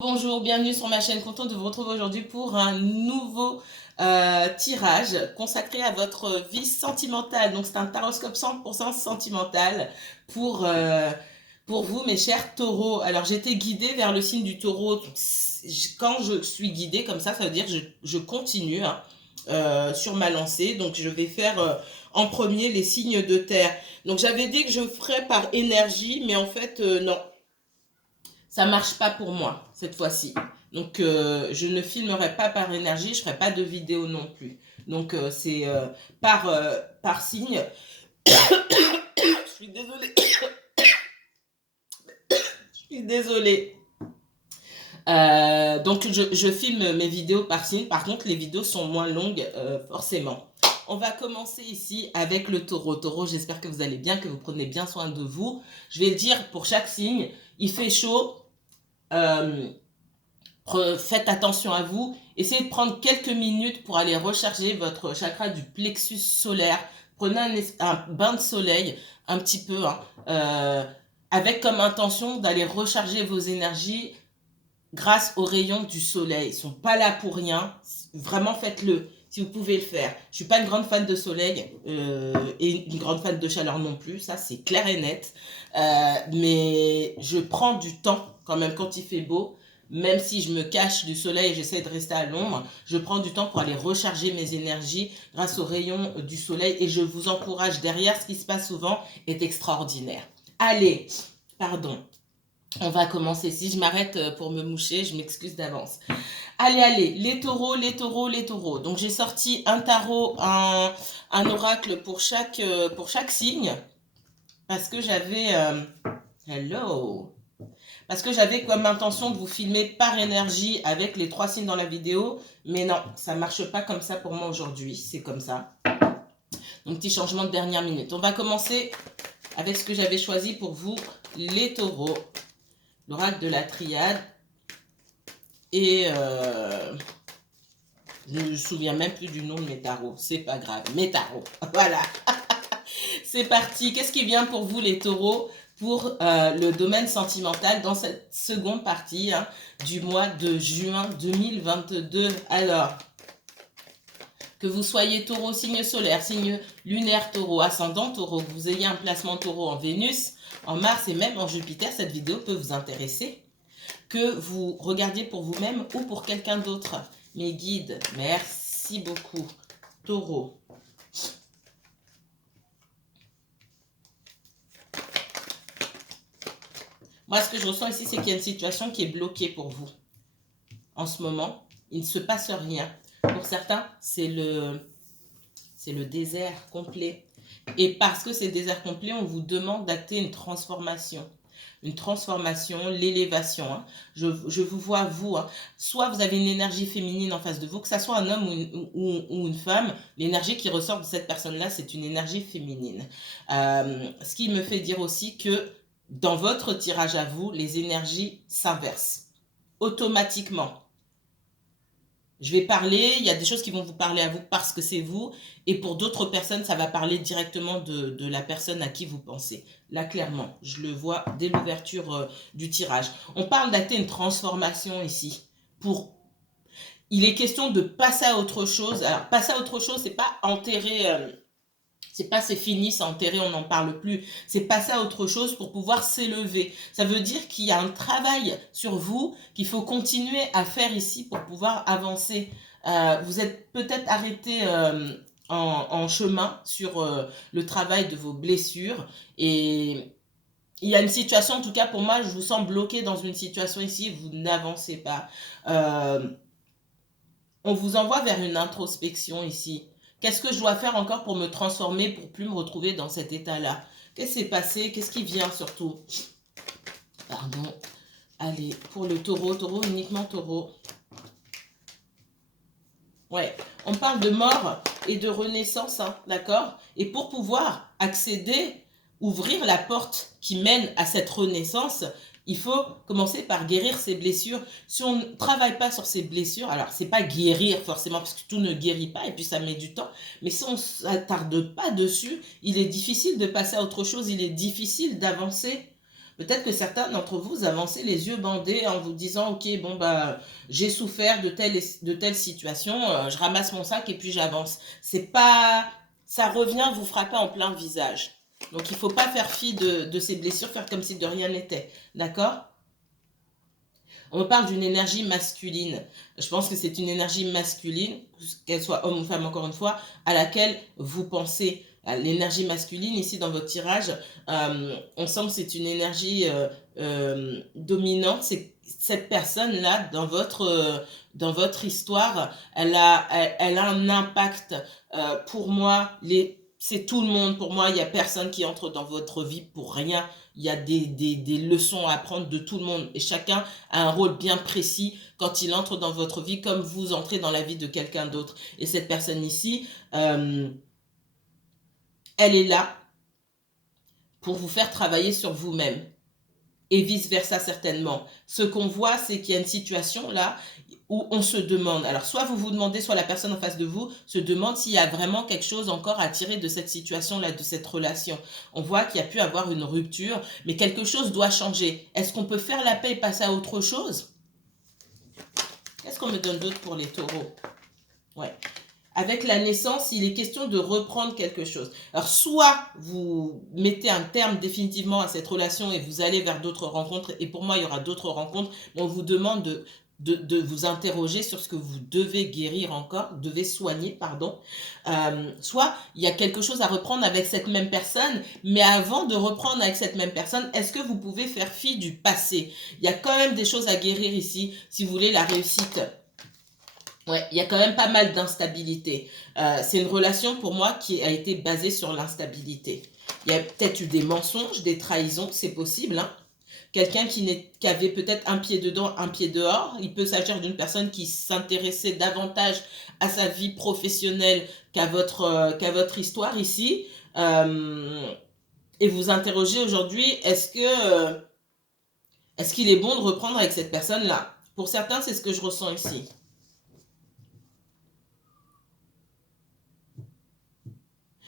Bonjour, bienvenue sur ma chaîne, content de vous retrouver aujourd'hui pour un nouveau tirage consacré à votre vie sentimentale. Donc c'est un taroscope 100% sentimental pour vous mes chers taureaux. Alors j'ai été guidée vers le signe du taureau. Quand je suis guidée comme ça veut dire que je continue sur ma lancée. Donc je vais faire en premier les signes de terre. Donc j'avais dit que je ferais par énergie, mais en fait non. Ça marche pas pour moi cette fois-ci. Donc je ne filmerai pas par énergie, je ferai pas de vidéo non plus. Donc c'est par signe. Je suis désolée. Je suis désolée. Donc je filme mes vidéos par signe. Par contre les vidéos sont moins longues forcément. On va commencer ici avec le taureau. Taureau, j'espère que vous allez bien, que vous prenez bien soin de vous. Je vais le dire pour chaque signe. Il fait chaud. Euh, Faites attention à vous. Essayez de prendre quelques minutes pour aller recharger votre chakra du plexus solaire. Prenez un bain de soleil, un petit peu, avec comme intention d'aller recharger vos énergies grâce aux rayons du soleil. Ils ne sont pas là pour rien. Vraiment, faites-le si vous pouvez le faire. Je ne suis pas une grande fan de soleil et une grande fan de chaleur non plus. Ça, c'est clair et net. Mais je prends du temps quand même quand il fait beau. Même si je me cache du soleil et j'essaie de rester à l'ombre, je prends du temps pour aller recharger mes énergies grâce aux rayons du soleil et je vous encourage derrière. Ce qui se passe souvent est extraordinaire. Allez, pardon. On va commencer. Si je m'arrête pour me moucher, je m'excuse d'avance. Allez, les taureaux, les taureaux, les taureaux. Donc j'ai sorti un tarot, un oracle pour chaque signe. Parce que j'avais... hello. Parce que j'avais comme intention de vous filmer par énergie avec les 3 signes dans la vidéo. Mais non, ça ne marche pas comme ça pour moi aujourd'hui. C'est comme ça. Donc petit changement de dernière minute. On va commencer avec ce que j'avais choisi pour vous, les taureaux. L'oracle de la triade. Et je ne me souviens même plus du nom de mes tarots. C'est pas grave. Mes tarots. Voilà. C'est parti. Qu'est-ce qui vient pour vous les taureaux pour le domaine sentimental dans cette seconde partie du mois de juin 2022? Alors, que vous soyez taureau, signe solaire, signe lunaire taureau, ascendant taureau, que vous ayez un placement taureau en Vénus, en Mars et même en Jupiter, cette vidéo peut vous intéresser. Que vous regardiez pour vous-même ou pour quelqu'un d'autre. Mes guides, merci beaucoup. Taureau. Moi, ce que je ressens ici, c'est qu'il y a une situation qui est bloquée pour vous. En ce moment, il ne se passe rien. Pour certains, c'est le désert complet. Et parce que c'est le désert complet, on vous demande d'acter une transformation. Une transformation, l'élévation. Je vous vois, vous, soit vous avez une énergie féminine en face de vous, que ce soit un homme ou une femme, l'énergie qui ressort de cette personne-là, c'est une énergie féminine. Ce qui me fait dire aussi que dans votre tirage à vous, les énergies s'inversent automatiquement. Je vais parler, il y a des choses qui vont vous parler à vous parce que c'est vous, et pour d'autres personnes, ça va parler directement de la personne à qui vous pensez. Là, clairement, je le vois dès l'ouverture du tirage. On parle d'acter une transformation ici. Il est question de passer à autre chose. Alors, passer à autre chose, c'est pas enterrer... c'est pas c'est fini, c'est enterré, on n'en parle plus. C'est passer à autre chose pour pouvoir s'élever. Ça veut dire qu'il y a un travail sur vous qu'il faut continuer à faire ici pour pouvoir avancer. Vous êtes peut-être arrêté en chemin sur le travail de vos blessures et il y a une situation, en tout cas pour moi, je vous sens bloqué dans une situation ici, vous n'avancez pas. Euh, on vous envoie vers une introspection ici. Qu'est-ce que je dois faire encore pour me transformer, pour plus me retrouver dans cet état-là? Qu'est-ce qui s'est passé? Qu'est-ce qui vient surtout? Pardon. Allez, pour le taureau, taureau, uniquement taureau. Ouais, on parle de mort et de renaissance, d'accord? Et pour pouvoir accéder, ouvrir la porte qui mène à cette renaissance, il faut commencer par guérir ses blessures. Si on ne travaille pas sur ses blessures, alors c'est pas guérir forcément, parce que tout ne guérit pas, et puis ça met du temps, mais si on ne s'attarde pas dessus, il est difficile de passer à autre chose, il est difficile d'avancer. Peut-être que certains d'entre vous avancez les yeux bandés en vous disant, ok, bon, bah, j'ai souffert de telle situation, je ramasse mon sac et puis j'avance. C'est pas, ça revient vous frapper en plein visage. Donc, il ne faut pas faire fi de ces blessures, faire comme si de rien n'était. D'accord? On me parle d'une énergie masculine. Je pense que c'est une énergie masculine, qu'elle soit homme ou femme encore une fois, à laquelle vous pensez. L'énergie masculine, ici dans votre tirage, on sent que c'est une énergie dominante. C'est cette personne-là, dans votre histoire, elle a un impact. Pour moi, c'est tout le monde. Pour moi, il n'y a personne qui entre dans votre vie pour rien. Il y a des leçons à apprendre de tout le monde. Et chacun a un rôle bien précis quand il entre dans votre vie, comme vous entrez dans la vie de quelqu'un d'autre. Et cette personne ici, elle est là pour vous faire travailler sur vous-même. Et vice-versa certainement. Ce qu'on voit, c'est qu'il y a une situation là où on se demande, alors soit vous vous demandez, soit la personne en face de vous se demande s'il y a vraiment quelque chose encore à tirer de cette situation-là, de cette relation. On voit qu'il y a pu avoir une rupture, mais quelque chose doit changer. Est-ce qu'on peut faire la paix et passer à autre chose? Qu'est-ce qu'on me donne d'autre pour les taureaux? Ouais. Avec la naissance, il est question de reprendre quelque chose. Alors, soit vous mettez un terme définitivement à cette relation et vous allez vers d'autres rencontres, et pour moi, il y aura d'autres rencontres, mais on vous demande de vous interroger sur ce que vous devez guérir encore, devez soigner, pardon. Soit il y a quelque chose à reprendre avec cette même personne, mais avant de reprendre avec cette même personne, est-ce que vous pouvez faire fi du passé? Il y a quand même des choses à guérir ici, si vous voulez la réussite. Ouais, il y a quand même pas mal d'instabilité. C'est une relation pour moi qui a été basée sur l'instabilité. Il y a peut-être eu des mensonges, des trahisons, c'est possible. Hein. Quelqu'un qui avait peut-être un pied dedans, un pied dehors. Il peut s'agir d'une personne qui s'intéressait davantage à sa vie professionnelle qu'à votre histoire ici. Et vous interrogez aujourd'hui, est-ce qu'il est bon de reprendre avec cette personne-là? Pour certains, c'est ce que je ressens ici.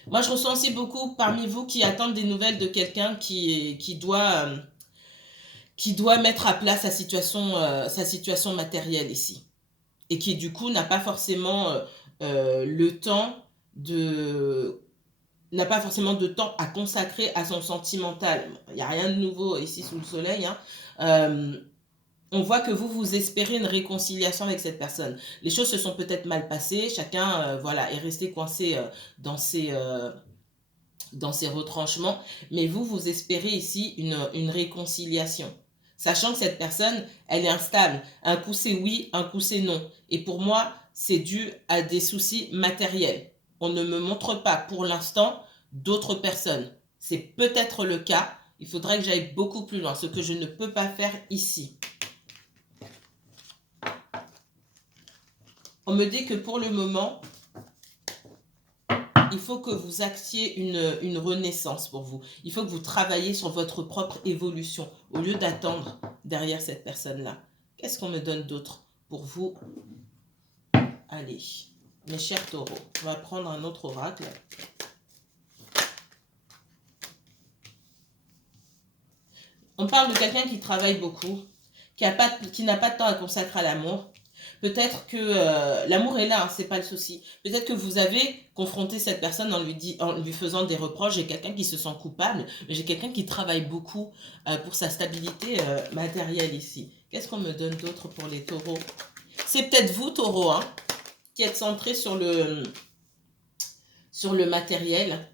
Moi, je ressens aussi beaucoup parmi vous qui attendent des nouvelles de quelqu'un qui doit mettre à plat sa situation matérielle ici. Et qui, du coup, n'a pas forcément le temps de n'a pas forcément de temps à consacrer à son sentimental. Il n'y a rien de nouveau ici sous le soleil. Hein. On voit que vous espérez une réconciliation avec cette personne. Les choses se sont peut-être mal passées. Chacun voilà, est resté coincé dans ses retranchements, mais vous espérez ici une réconciliation. Sachant que cette personne, elle est instable. Un coup c'est oui, un coup c'est non. Et pour moi, c'est dû à des soucis matériels. On ne me montre pas pour l'instant d'autres personnes. C'est peut-être le cas. Il faudrait que j'aille beaucoup plus loin, ce que je ne peux pas faire ici. On me dit que pour le moment, il faut que vous actiez une renaissance pour vous. Il faut que vous travailliez sur votre propre évolution au lieu d'attendre derrière cette personne-là. Qu'est-ce qu'on me donne d'autre pour vous? Allez, mes chers taureaux, on va prendre un autre oracle. On parle de quelqu'un qui travaille beaucoup, qui n'a pas de temps à consacrer à l'amour. Peut-être que l'amour est là, hein, c'est pas le souci. Peut-être que vous avez confronté cette personne en lui faisant des reproches. J'ai quelqu'un qui se sent coupable, mais j'ai quelqu'un qui travaille beaucoup pour sa stabilité matérielle ici. Qu'est-ce qu'on me donne d'autre pour les taureaux? C'est peut-être vous, taureaux, hein, qui êtes centré sur le matériel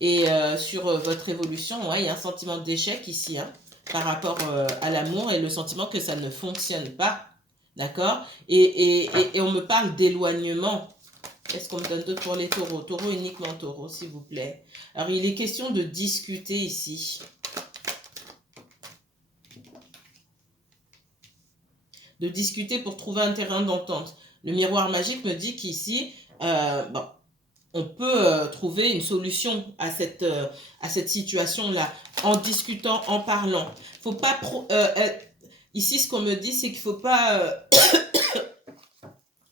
et sur votre évolution. Ouais, il y a un sentiment d'échec ici, hein, par rapport à l'amour et le sentiment que ça ne fonctionne pas. D'accord, et on me parle d'éloignement. Qu'est-ce qu'on me donne d'autre pour les taureaux? Taureaux, uniquement taureaux, s'il vous plaît. Alors, il est question de discuter ici. De discuter pour trouver un terrain d'entente. Le miroir magique me dit qu'ici, on peut trouver une solution à cette situation-là en discutant, en parlant. Faut pas ici, ce qu'on me dit, c'est qu'il ne faut pas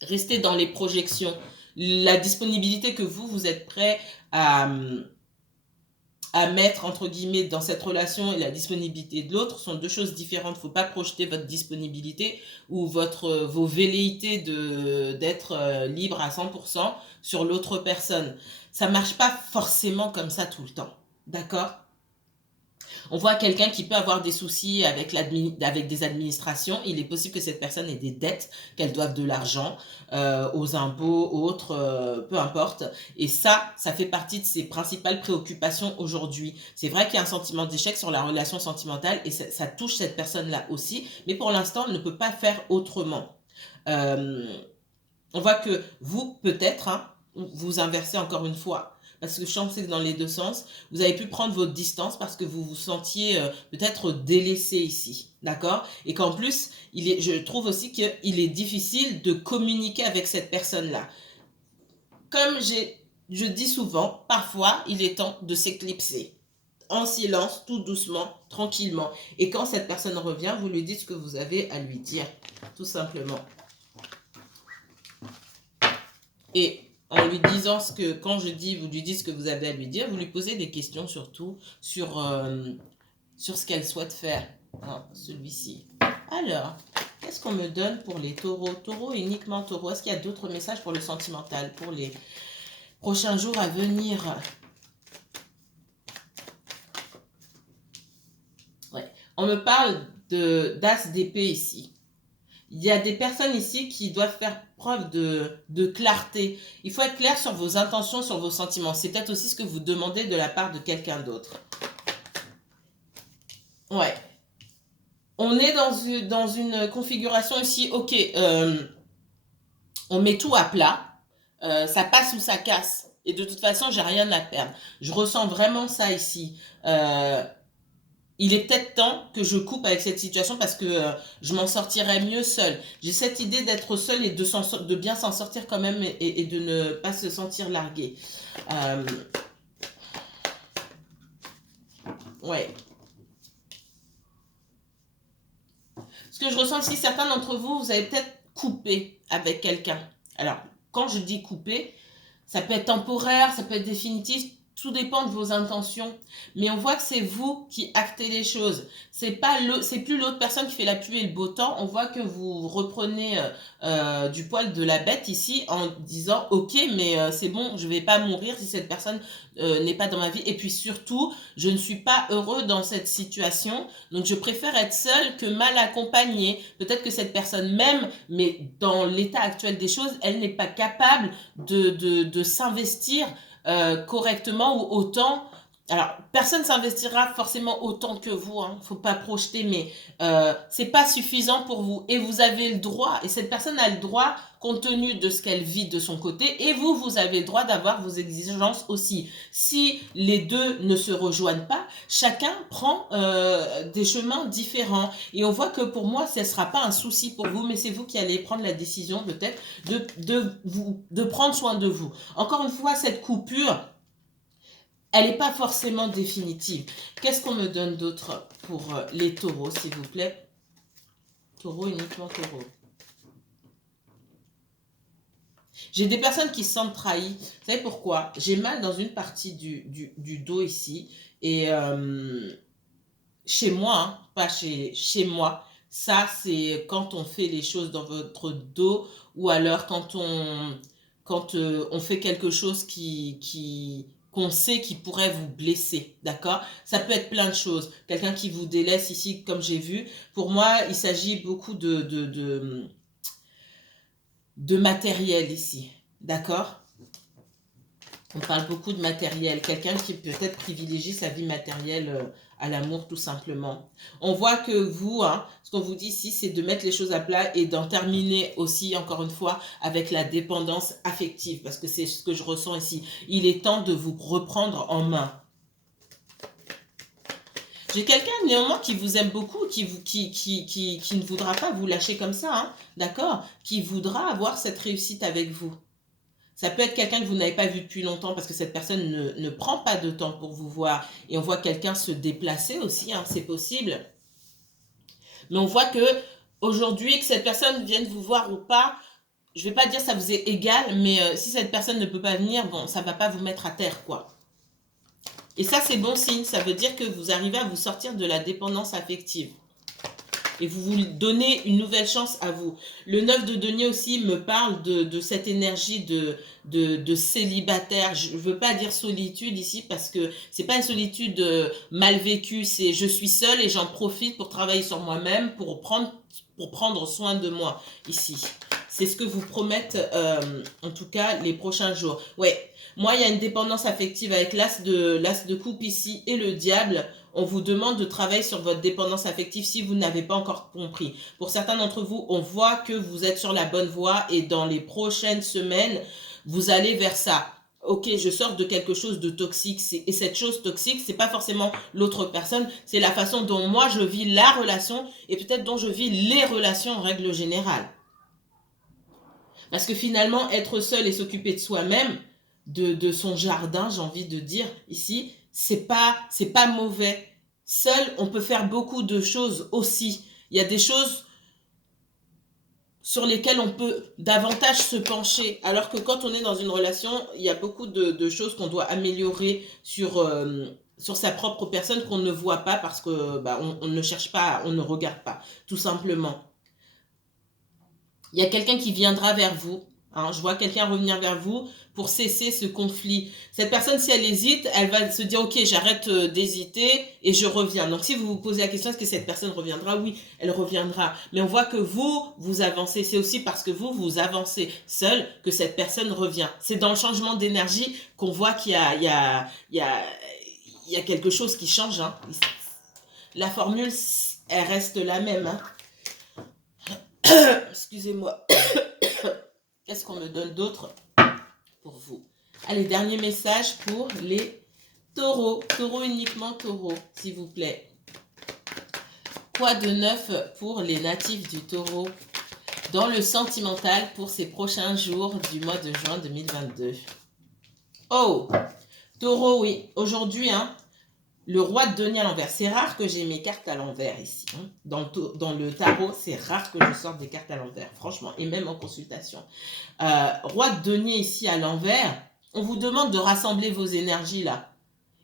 rester dans les projections. La disponibilité que vous êtes prêt à à mettre, entre guillemets, dans cette relation et la disponibilité de l'autre sont deux choses différentes. Il ne faut pas projeter votre disponibilité ou vos velléités d'être libre à 100% sur l'autre personne. Ça ne marche pas forcément comme ça tout le temps. D'accord ? On voit quelqu'un qui peut avoir des soucis avec des administrations. Il est possible que cette personne ait des dettes, qu'elle doive de l'argent aux impôts, autres, peu importe. Et ça fait partie de ses principales préoccupations aujourd'hui. C'est vrai qu'il y a un sentiment d'échec sur la relation sentimentale et ça touche cette personne-là aussi. Mais pour l'instant, elle ne peut pas faire autrement. On voit que vous, peut-être, hein, vous inversez encore une fois. Parce que je pense que dans les deux sens, vous avez pu prendre votre distance parce que vous vous sentiez peut-être délaissé ici. D'accord ? Et qu'en plus, je trouve aussi qu'il est difficile de communiquer avec cette personne-là. Comme je dis souvent, parfois, il est temps de s'éclipser. En silence, tout doucement, tranquillement. Et quand cette personne revient, vous lui dites ce que vous avez à lui dire. Tout simplement. Et en lui disant quand je dis, vous lui dites ce que vous avez à lui dire, vous lui posez des questions surtout sur ce qu'elle souhaite faire. Celui-ci. Alors, qu'est-ce qu'on me donne pour les taureaux? Taureau, uniquement taureau. Est-ce qu'il y a d'autres messages pour le sentimental, pour les prochains jours à venir? Ouais. On me parle d'as d'épée ici. Il y a des personnes ici qui doivent faire preuve de clarté. Il faut être clair sur vos intentions, sur vos sentiments. C'est peut-être aussi ce que vous demandez de la part de quelqu'un d'autre. Ouais. On est dans une configuration ici, ok, on met tout à plat, ça passe ou ça casse. Et de toute façon, j'ai rien à perdre. Je ressens vraiment ça ici. Il est peut-être temps que je coupe avec cette situation parce que je m'en sortirais mieux seule. J'ai cette idée d'être seule et de bien s'en sortir quand même et de ne pas se sentir larguée. Ouais. Ce que je ressens aussi, certains d'entre vous, vous avez peut-être coupé avec quelqu'un. Alors, quand je dis couper, ça peut être temporaire, ça peut être définitif. Tout dépend de vos intentions. Mais on voit que c'est vous qui actez les choses. C'est plus l'autre personne qui fait la pluie et le beau temps. On voit que vous reprenez du poil de la bête ici en disant « Ok, mais c'est bon, je ne vais pas mourir si cette personne n'est pas dans ma vie. » Et puis surtout, je ne suis pas heureux dans cette situation. Donc, je préfère être seule que mal accompagnée. Peut-être que cette personne m'aime, mais dans l'état actuel des choses, elle n'est pas capable de s'investir correctement ou autant. Alors, personne ne s'investira forcément autant que vous, hein, faut pas projeter, mais c'est pas suffisant pour vous. Et vous avez le droit, et cette personne a le droit, compte tenu de ce qu'elle vit de son côté, et vous avez le droit d'avoir vos exigences aussi. Si les deux ne se rejoignent pas, chacun prend des chemins différents. Et on voit que pour moi, ce ne sera pas un souci pour vous, mais c'est vous qui allez prendre la décision peut-être de prendre soin de vous. Encore une fois, cette coupure, elle n'est pas forcément définitive. Qu'est-ce qu'on me donne d'autre pour les taureaux, s'il vous plaît? Taureau, uniquement taureau. J'ai des personnes qui se sentent trahies. Vous savez pourquoi? J'ai mal dans une partie du dos ici. Et chez moi, hein, pas chez moi, ça c'est quand on fait les choses dans votre dos ou alors quand on fait quelque chose qu'on sait qui pourrait vous blesser, d'accord? Ça peut être plein de choses. Quelqu'un qui vous délaisse ici, comme j'ai vu. Pour moi, il s'agit beaucoup de matériel ici, d'accord? On parle beaucoup de matériel. Quelqu'un qui peut-être privilégie sa vie matérielle à l'amour, tout simplement. On voit que vous, hein, ce qu'on vous dit ici, c'est de mettre les choses à plat et d'en terminer aussi, encore une fois, avec la dépendance affective. Parce que c'est ce que je ressens ici. Il est temps de vous reprendre en main. J'ai quelqu'un néanmoins qui vous aime beaucoup, qui ne voudra pas vous lâcher comme ça, hein, d'accord? Qui voudra avoir cette réussite avec vous. Ça peut être quelqu'un que vous n'avez pas vu depuis longtemps parce que cette personne ne prend pas de temps pour vous voir. Et on voit quelqu'un se déplacer aussi, hein, c'est possible. Mais on voit que aujourd'hui, que cette personne vienne vous voir ou pas, je ne vais pas dire ça vous est égal, mais si cette personne ne peut pas venir, bon, ça ne va pas vous mettre à terre, quoi. Et ça, c'est bon signe. Ça veut dire que vous arrivez à vous sortir de la dépendance affective. Et vous vous donnez une nouvelle chance à vous. Le 9 de denier aussi me parle de cette énergie de célibataire. Je ne veux pas dire solitude ici parce que c'est pas une solitude mal vécue. C'est je suis seule et j'en profite pour travailler sur moi-même, pour prendre soin de moi ici. C'est ce que vous promettent en tout cas les prochains jours. Ouais, moi il y a une dépendance affective avec l'as de coupe ici et le diable. On vous demande de travailler sur votre dépendance affective si vous n'avez pas encore compris. Pour certains d'entre vous, on voit que vous êtes sur la bonne voie et dans les prochaines semaines, vous allez vers ça. Ok, je sors de quelque chose de toxique et cette chose toxique, c'est pas forcément l'autre personne, c'est la façon dont moi je vis la relation et peut-être dont je vis les relations en règle générale. Parce que finalement, être seul et s'occuper de soi-même, de son jardin, j'ai envie de dire ici, c'est pas mauvais. Seul, on peut faire beaucoup de choses aussi. Il y a des choses sur lesquelles on peut davantage se pencher. Alors que quand on est dans une relation, il y a beaucoup de choses qu'on doit améliorer sur sa propre personne qu'on ne voit pas parce que on ne cherche pas, on ne regarde pas, tout simplement. Il y a quelqu'un qui viendra vers vous. Hein, je vois quelqu'un revenir vers vous pour cesser ce conflit. Cette personne, si elle hésite, elle va se dire « Ok, j'arrête d'hésiter et je reviens ». Donc, si vous vous posez la question « Est-ce que cette personne reviendra ?» Oui, elle reviendra. Mais on voit que vous avancez. C'est aussi parce que vous avancez seul que cette personne revient. C'est dans le changement d'énergie qu'on voit qu'il y a quelque chose qui change. Hein. La formule, elle reste la même. Hein. Excusez-moi. Qu'est-ce qu'on me donne d'autre pour vous? Allez, dernier message pour les taureaux. Taureaux, uniquement taureaux, s'il vous plaît. Quoi de neuf pour les natifs du taureau dans le sentimental pour ces prochains jours du mois de juin 2022? Oh, taureau, oui. Aujourd'hui, le roi de denier à l'envers. C'est rare que j'ai mes cartes à l'envers ici. Hein. Dans le tarot, c'est rare que je sorte des cartes à l'envers, franchement, et même en consultation. Roi de denier ici à l'envers, on vous demande de rassembler vos énergies là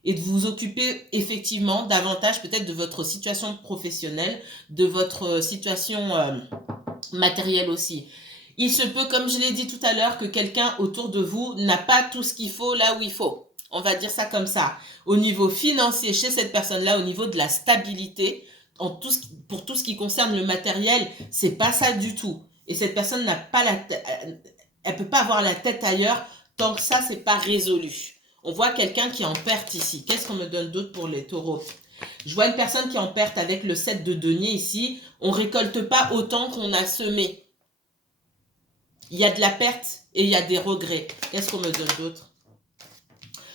et de vous occuper effectivement davantage peut-être de votre situation professionnelle, de votre situation matérielle aussi. Il se peut, comme je l'ai dit tout à l'heure, que quelqu'un autour de vous n'a pas tout ce qu'il faut là où il faut. On va dire ça comme ça. Au niveau financier, chez cette personne-là, au niveau de la stabilité, pour tout ce qui concerne le matériel, c'est pas ça du tout. Et cette personne n'a pas elle peut pas avoir la tête ailleurs tant que ça, c'est pas résolu. On voit quelqu'un qui est en perte ici. Qu'est-ce qu'on me donne d'autre pour les taureaux? Je vois une personne qui est en perte avec le 7 de denier ici. On récolte pas autant qu'on a semé. Il y a de la perte et il y a des regrets. Qu'est-ce qu'on me donne d'autre?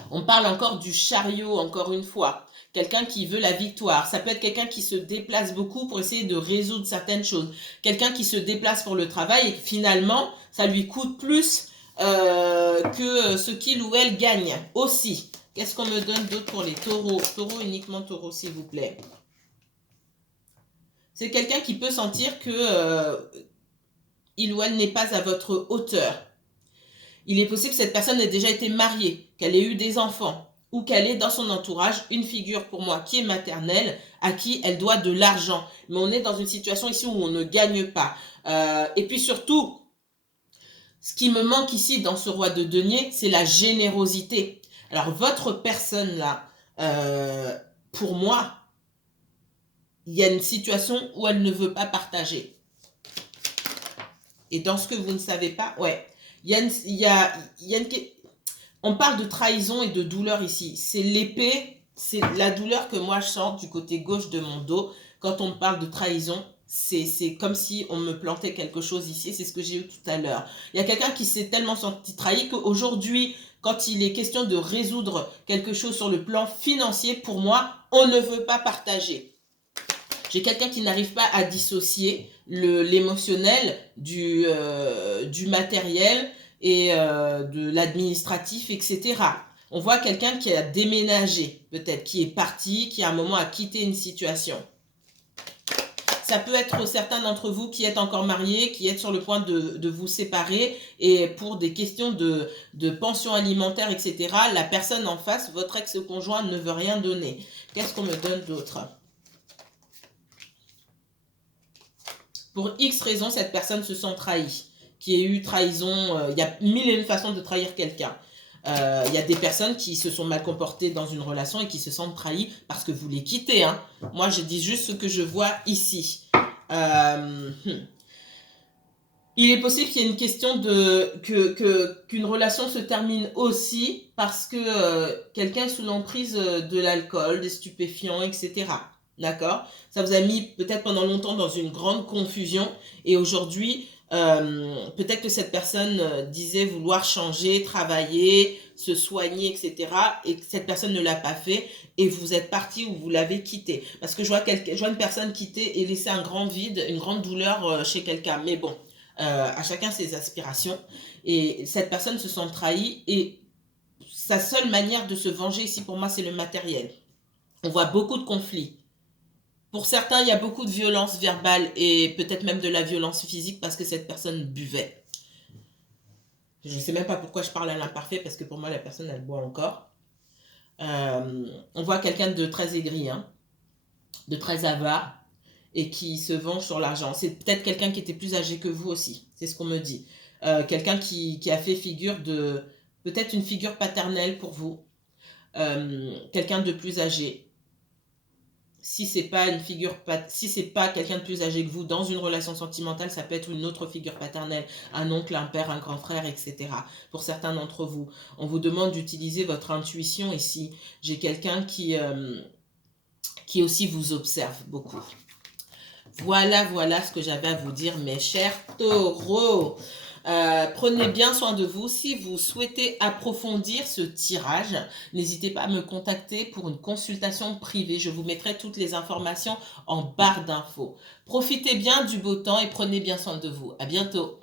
On parle encore du chariot, encore une fois. Quelqu'un qui veut la victoire. Ça peut être quelqu'un qui se déplace beaucoup pour essayer de résoudre certaines choses. Quelqu'un qui se déplace pour le travail et finalement, ça lui coûte plus que ce qu'il ou elle gagne aussi. Qu'est-ce qu'on me donne d'autre pour les taureaux? Taureaux, uniquement taureaux, s'il vous plaît. C'est quelqu'un qui peut sentir que il ou elle n'est pas à votre hauteur. Il est possible que cette personne ait déjà été mariée, qu'elle ait eu des enfants, ou qu'elle ait dans son entourage une figure pour moi qui est maternelle, à qui elle doit de l'argent. Mais on est dans une situation ici où on ne gagne pas. Et puis surtout, ce qui me manque ici dans ce roi de denier, c'est la générosité. Alors votre personne là, pour moi, il y a une situation où elle ne veut pas partager. Et dans ce que vous ne savez pas, ouais. On parle de trahison et de douleur ici. C'est l'épée, c'est la douleur que moi je sens du côté gauche de mon dos. Quand on me parle de trahison, c'est comme si on me plantait quelque chose ici. C'est ce que j'ai eu tout à l'heure. Il y a quelqu'un qui s'est tellement senti trahi qu'aujourd'hui, quand il est question de résoudre quelque chose sur le plan financier, pour moi, on ne veut pas partager. J'ai quelqu'un qui n'arrive pas à dissocier l'émotionnel du matériel et de l'administratif, etc. On voit quelqu'un qui a déménagé, peut-être, qui est parti, qui à un moment a quitté une situation. ça peut être certains d'entre vous qui êtes encore mariés, qui êtes sur le point de vous séparer, et pour des questions de pension alimentaire, etc., la personne en face, votre ex-conjoint, ne veut rien donner. Qu'est-ce qu'on me donne d'autre? Pour X raisons, cette personne se sent trahie, qu'il y ait eu trahison. Il y a mille et une façons de trahir quelqu'un. Il y a des personnes qui se sont mal comportées dans une relation et qui se sentent trahies parce que vous les quittez. Hein. Moi, je dis juste ce que je vois ici. Il est possible qu'il y ait une question qu'une relation se termine aussi parce que quelqu'un est sous l'emprise de l'alcool, des stupéfiants, etc. D'accord? Ça vous a mis peut-être pendant longtemps dans une grande confusion et aujourd'hui, peut-être que cette personne disait vouloir changer, travailler, se soigner, etc. et que cette personne ne l'a pas fait et vous êtes parti ou vous l'avez quitté. Parce que je vois une personne quitter et laisser un grand vide, une grande douleur chez quelqu'un. Mais bon, à chacun ses aspirations. Et cette personne se sent trahie et sa seule manière de se venger ici pour moi, c'est le matériel. On voit beaucoup de conflits. Pour certains, il y a beaucoup de violence verbale et peut-être même de la violence physique parce que cette personne buvait. Je ne sais même pas pourquoi je parle à l'imparfait parce que pour moi, la personne, elle boit encore. On voit quelqu'un de très aigri, hein, de très avare et qui se venge sur l'argent. C'est peut-être quelqu'un qui était plus âgé que vous aussi, c'est ce qu'on me dit. Quelqu'un qui a fait figure de... peut-être une figure paternelle pour vous. Quelqu'un de plus âgé. Si c'est pas une figure, si c'est pas quelqu'un de plus âgé que vous dans une relation sentimentale, ça peut être une autre figure paternelle, un oncle, un père, un grand frère, etc. Pour certains d'entre vous, on vous demande d'utiliser votre intuition ici. J'ai quelqu'un qui aussi vous observe beaucoup. Voilà ce que j'avais à vous dire, mes chers taureaux. Prenez bien soin de vous. Si vous souhaitez approfondir ce tirage, n'hésitez pas à me contacter pour une consultation privée. Je vous mettrai toutes les informations en barre d'infos. Profitez bien du beau temps et prenez bien soin de vous. À bientôt.